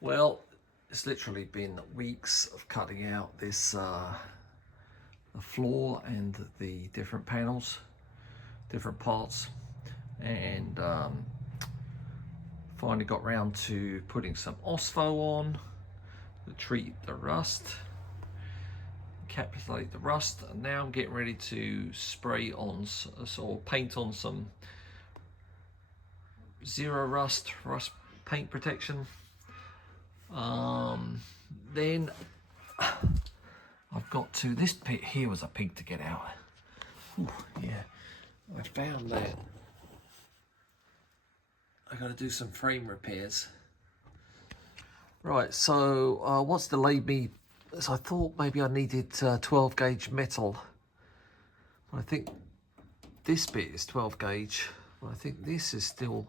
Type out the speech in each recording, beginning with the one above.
Well, it's literally been weeks of cutting out this the floor and the different panels, different parts, and finally got round to putting some OSFO on to treat the rust, encapsulate the rust, and now I'm getting ready to spray on or paint on some zero rust paint protection. Then I've got to, this bit here was a pig to get out. Ooh, yeah, I found that I got to do some frame repairs. Right, so what's delayed me is I thought maybe I needed 12 gauge metal. I think this bit is 12 gauge, but I think this is still,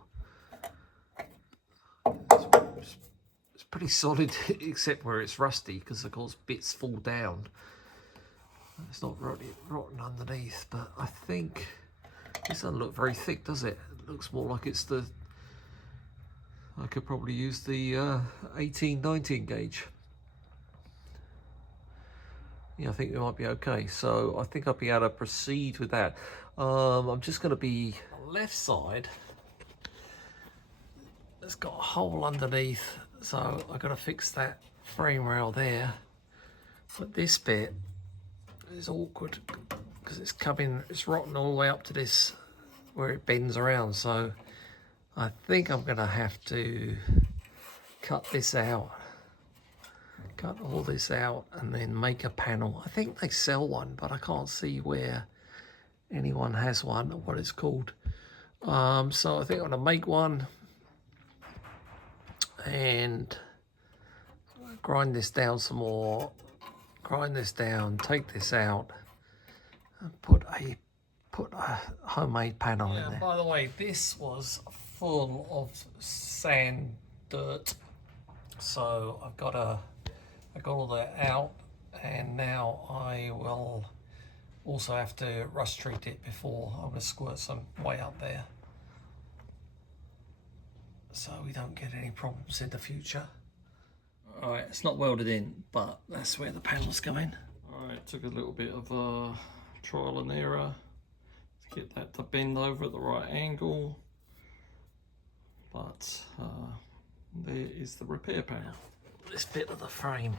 it's pretty solid except where it's rusty, because of course bits fall down. It's not rotten underneath, but I think this doesn't look very thick, does it? It looks more like it's the, I could probably use the 18, 19 gauge. Yeah, I think it might be okay. So I think I'll be able to proceed with that. I'm just going to be on the left side. It's got a hole underneath, so I've got to fix that frame rail there. But this bit is awkward because it's rotten all the way up to this where it bends around. So I think I'm going to have to cut this out. Cut all this out and then make a panel. I think they sell one, but I can't see where anyone has one or what it's called. So I think I'm gonna make one and grind this down some more. Grind this down, take this out, and put a homemade panel in there. By the way, this was full of sand, dirt. So I got all that out, and now I will also have to rust treat it before I'm going to squirt some way up there, so we don't get any problems in the future. Alright, it's not welded in, but that's where the panels go in. Alright, took a little bit of trial and error to get that to bend over at the right angle, but there is the repair panel. This bit of the frame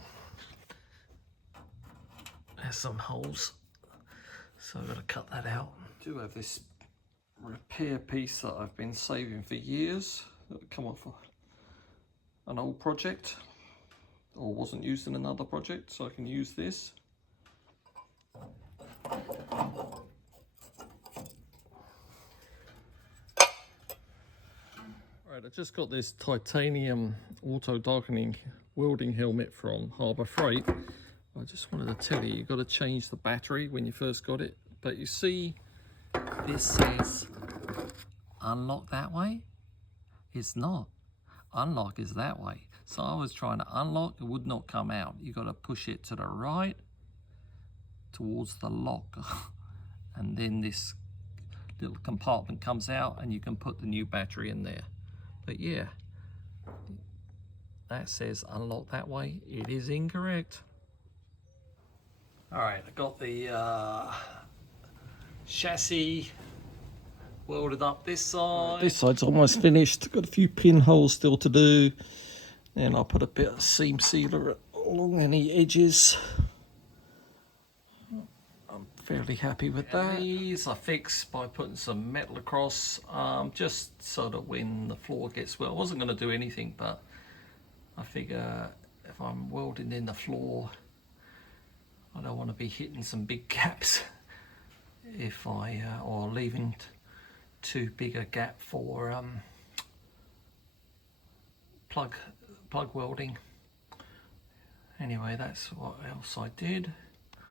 has some holes, so I've got to cut that out. I do have this repair piece that I've been saving for years that come off an old project, or wasn't used in another project, so I can use this. Right, I just got this titanium auto darkening welding helmet from Harbour Freight. I just wanted to tell you, you've got to change the battery when you first got it. But you see, this says unlock that way. It's not. Unlock is that way. So I was trying to unlock, it would not come out. You got to push it to the right towards the lock. And then this little compartment comes out and you can put the new battery in there. But yeah, that says unlock that way. It is incorrect. All right, I got the chassis welded up this side. This side's almost finished. Got a few pinholes still to do. Then I'll put a bit of seam sealer along any edges. I'm fairly happy with that. These I fixed by putting some metal across, just so that when the floor gets wet. I wasn't going to do anything, but I figure if I'm welding in the floor, I don't want to be hitting some big gaps if or leaving too big a gap for plug welding. Anyway, that's what else I did.